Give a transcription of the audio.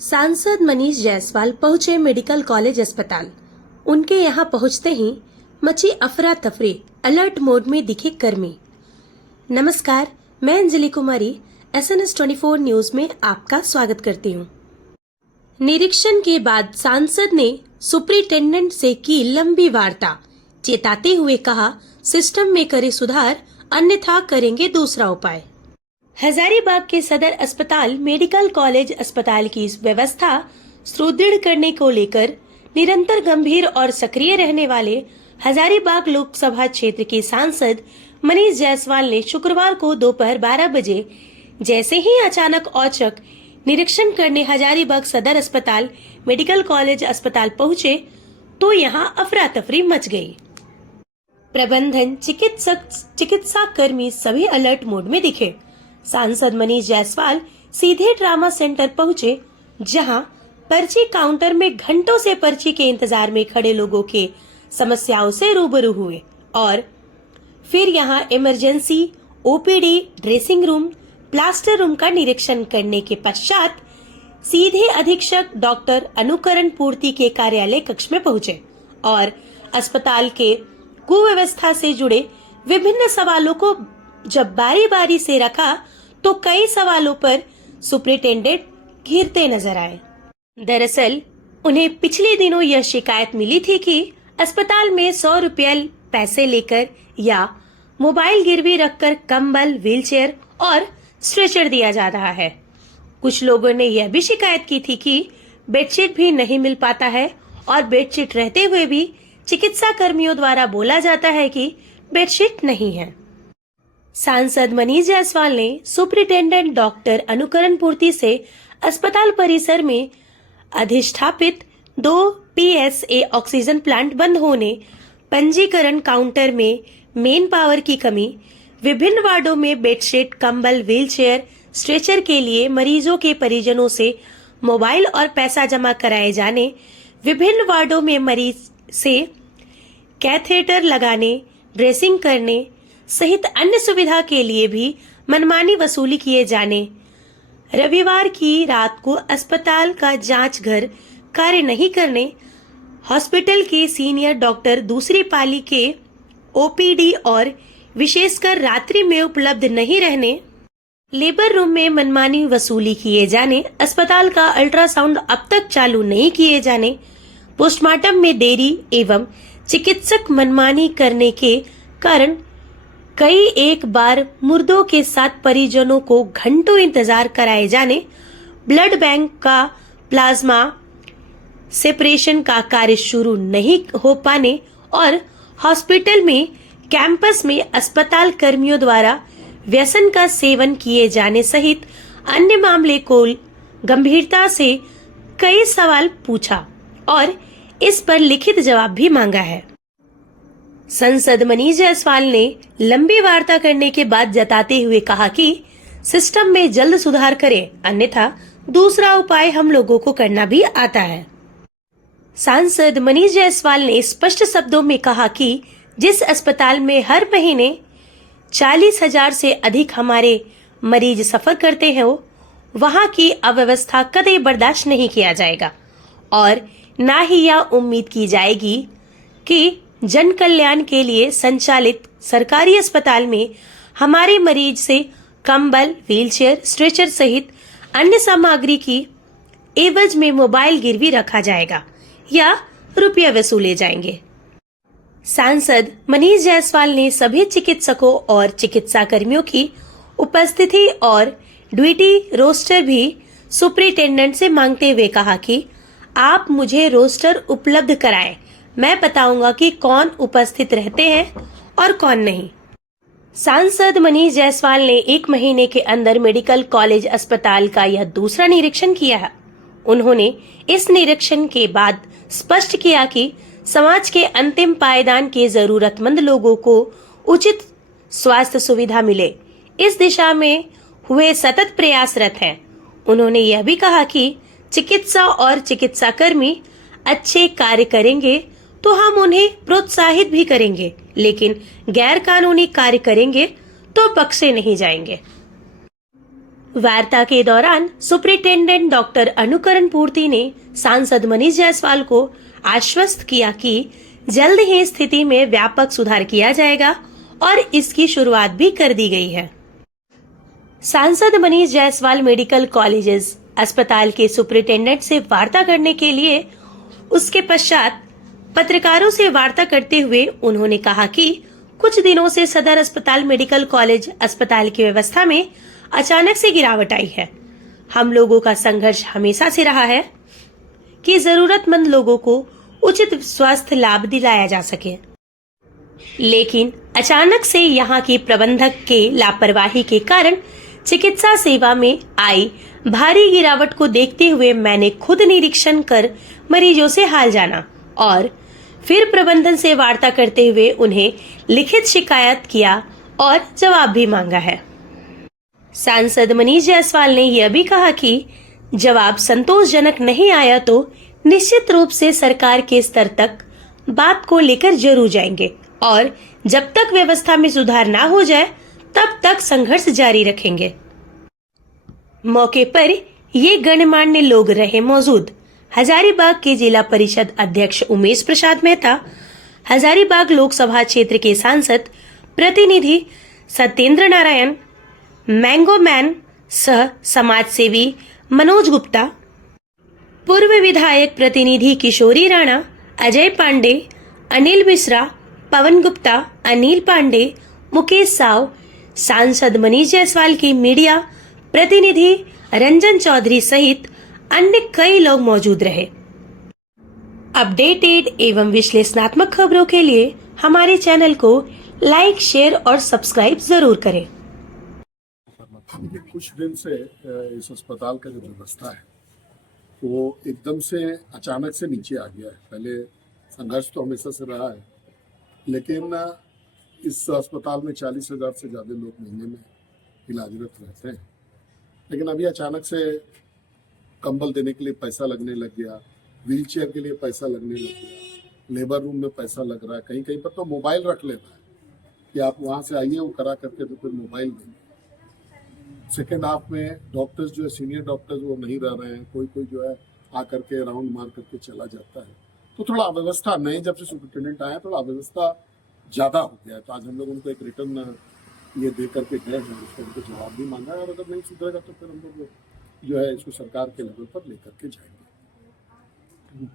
सांसद मनीष जायसवाल पहुंचे medical college अस्पताल। उनके यहां पहुंचते ही मची अफरा तफरी, अलर्ट मोड में दिखे कर्मी। नमस्कार, मैं अंजलि कुमारी SNS 24 न्यूज में आपका स्वागत करती हूं। निरीक्षण के बाद सांसद ने सुपरिटेंडेंट से की लंबी वार्ता, चेताते हुए कहा सिस्टम में करे सुधार, अन्यथा करेंगे दूसरा उपाय। हजारीबाग के सदर अस्पताल मेडिकल कॉलेज अस्पताल की व्यवस्था सुदृढ़ करने को लेकर निरंतर गंभीर और सक्रिय रहने वाले हजारीबाग लोकसभा क्षेत्र के सांसद मनीष जायसवाल ने शुक्रवार को दोपहर 12 बजे जैसे ही अचानक औचक निरीक्षण करने हजारीबाग सदर अस्पताल मेडिकल कॉलेज अस्पताल पहुंचे तो यहां अफरा तफरी मच गई। प्रबंधन, चिकित्सक, चिकित्सा कर्मी सभी अलर्ट मोड में दिखे। सांसद मनीष जायसवाल सीधे ट्रामा सेंटर पहुंचे, जहां पर्ची काउंटर में घंटों से पर्ची के इंतजार में खड़े लोगों के समस्याओं से रूबरू हुए और फिर यहां emergency, OPD, dressing room, plaster room का निरीक्षण करने के पश्चात सीधे अधीक्षक डॉक्टर अनुकरण पूर्ति के कार्यालय कक्ष में पहुंचे और अस्पताल के कुव्यवस्था से जुड़े विभिन्न सवालों को जब बारी बारी से रखा तो कई सवालों पर सुपरिटेंडेंट घिरते नजर आए। दरअसल उन्हें पिछले दिनों यह शिकायत मिली थी कि अस्पताल में 100 रुपये पैसे लेकर या मोबाइल गिरवी रखकर कंबल, व्हीलचेयर और स्ट्रेचर दिया जा रहा है। कुछ लोगों ने यह भी शिकायत की थी कि बेडशीट भी नहीं मिल पाता है और बेडशीट रहते हुए भी चिकित्सा कर्मियों द्वारा बोला जाता है कि बेडशीट नहीं है। सांसद मनीष जायसवाल ने सुपरिटेंडेंट डॉक्टर अनुकरण पूर्ति से अस्पताल परिसर में अधिष्ठापित 2 PSA ऑक्सीजन प्लांट बंद होने, पंजीकरण काउंटर में मेन पावर की कमी, विभिन्न वार्डों में बेडशीट, कंबल, व्हीलचेयर, स्ट्रेचर के लिए मरीजों के परिजनों से मोबाइल और पैसा जमा कराए जाने, विभिन्न वार्डों में मरीज से कैथेटर लगाने, ड्रेसिंग करने सहित अन्य सुविधा के लिए भी मनमानी वसूली किए जाने, रविवार की रात को अस्पताल का जांच घर कार्य नहीं करने, हॉस्पिटल के सीनियर डॉक्टर दूसरी पाली के OPD और विशेषकर रात्रि में उपलब्ध नहीं रहने, लेबर रूम में मनमानी वसूली किए जाने, अस्पताल का अल्ट्रासाउंड अब तक चालू नहीं किए जाने, पोस्टमार्टम में देरी एवं चिकित्सक मनमानी करने के कारण कई एक बार मुर्दों के साथ परिजनों को घंटों इंतजार कराए जाने, ब्लड बैंक का प्लाज्मा सेपरेशन का कार्य शुरू नहीं हो पाने और हॉस्पिटल में कैंपस में अस्पताल कर्मियों द्वारा व्यसन का सेवन किए जाने सहित अन्य मामले को गंभीरता से कई सवाल पूछा और इस पर लिखित जवाब भी मांगा है। सांसद मनीष जायसवाल ने लंबी वार्ता करने के बाद जताते हुए कहा कि सिस्टम में जल्द सुधार करें, अन्यथा दूसरा उपाय हम लोगों को करना भी आता है। सांसद मनीष जायसवाल ने स्पष्ट शब्दों में कहा कि जिस अस्पताल में हर महीने 40,000 से अधिक हमारे मरीज सफर करते हैं, वहां की अव्यवस्था कतई बर्दाश्त नहीं किया जाएगा और न ही यह उम्मीद की जाएगी कि जन कल्याण के लिए संचालित सरकारी अस्पताल में हमारे मरीज से कंबल, व्हीलचेयर, स्ट्रेचर सहित अन्य सामग्री की एवज में मोबाइल गिरवी रखा जाएगा या रुपया वसूले जाएंगे। सांसद मनीष जायसवाल ने सभी चिकित्सकों और चिकित्सा कर्मियों की उपस्थिति और ड्यूटी रोस्टर भी सुपरिटेंडेंट से मांगते हुए कहा कि आप मुझे रोस्टर उपलब्ध कराएं, मैं बताऊंगा कि कौन उपस्थित रहते हैं और कौन नहीं। सांसद मनीष जायसवाल ने 1 महीने के अंदर मेडिकल कॉलेज अस्पताल का यह दूसरा निरीक्षण किया है। उन्होंने इस निरीक्षण के बाद स्पष्ट किया कि समाज के अंतिम पायदान के जरूरतमंद लोगों को उचित स्वास्थ्य सुविधा मिले, इस दिशा में हुए सतत प्रयासरत हैं। उन्होंने यह भी कहा कि चिकित्सा और चिकित्सा कर्मी अच्छे कार्य करेंगे तो हम उन्हें प्रोत्साहित भी करेंगे, लेकिन गैर कानूनी कार्य करेंगे तो बख्शे नहीं जाएंगे। वार्ता के दौरान सुपरिटेंडेंट डॉक्टर अनुकरण पूर्ति ने सांसद मनीष जायसवाल को आश्वस्त किया कि जल्द ही स्थिति में व्यापक सुधार किया जाएगा और इसकी शुरुआत भी कर दी गई है। सांसद मनीष जायसवाल मेडिकल कॉलेजेस अस्पताल के सुपरिटेंडेंट से वार्ता करने के लिए उसके पश्चात पत्रकारों से वार्ता करते हुए उन्होंने कहा कि कुछ दिनों से सदर अस्पताल मेडिकल कॉलेज अस्पताल की व्यवस्था में अचानक से गिरावट आई है। हम लोगों का संघर्ष हमेशा से रहा है कि जरूरतमंद लोगों को उचित स्वास्थ्य लाभ दिलाया जा सके, लेकिन अचानक से यहाँ के प्रबंधक के लापरवाही के कारण चिकित्सा सेवा में आई भारी गिरावट को देखते हुए मैंने खुद निरीक्षण कर मरीजों से हाल जाना और फिर प्रबंधन से वार्ता करते हुए उन्हें लिखित शिकायत किया और जवाब भी मांगा है। सांसद मनीष जायसवाल ने यह भी कहा कि जवाब संतोषजनक नहीं आया तो निश्चित रूप से सरकार के स्तर तक बात को लेकर जरूर जाएंगे और जब तक व्यवस्था में सुधार ना हो जाए तब तक संघर्ष जारी रखेंगे। मौके पर ये गणमान्य लोग रहे मौजूद हजारीबाग के जिला परिषद अध्यक्ष उमेश प्रसाद मेहता, हजारीबाग लोकसभा क्षेत्र के सांसद प्रतिनिधि सत्येंद्र नारायण, मैंगो मैन सह समाज सेवी मनोज गुप्ता, पूर्व विधायक प्रतिनिधि किशोरी राणा, अजय पांडे, अनिल मिश्रा, पवन गुप्ता, अनिल पांडे, मुकेश साव, सांसद मनीष जायसवाल की मीडिया प्रतिनिधि रंजन चौधरी सहित अन्य कई लोग मौजूद रहे। अपडेटेड एवं विश्लेषणात्मक खबरों के लिए हमारे चैनल को लाइक, शेयर और सब्सक्राइब जरूर करें। कुछ दिन से इस अस्पताल का जो व्यवस्था है वो एकदम से अचानक से नीचे आ गया है। पहले संघर्ष तो हमेशा से रहा है, लेकिन इस अस्पताल में 40,000 से ज़्यादा लोग महीने में इलाजरत रहते हैं, लेकिन अभी अचानक से कंबल देने के लिए पैसा लगने लग गया, व्हील चेयर के लिए पैसा लगने लग गया, लेबर रूम में पैसा लग रहा है, कहीं कहीं पर तो मोबाइल रख लेना है कि आप वहाँ से आइए, वो करा करके तो फिर मोबाइल देंगे। सेकेंड हाफ में डॉक्टर्स जो है, सीनियर डॉक्टर्स वो नहीं रह रहे हैं, कोई कोई जो है आकर के राउंड मार करके चला जाता है। तो थोड़ा अव्यवस्था नए जब से सुपरिटेंडेंट आया थोड़ा अव्यवस्था ज़्यादा हो गया है। तो आज हम लोग उनको एक रिटर्न ये दे करके गए हैं, उसको उनको जवाब भी मांगा है और अगर नहीं सुधरेगा तो फिर हम लोग जो है इसको सरकार के लेवल पर लेकर के जाएंगे।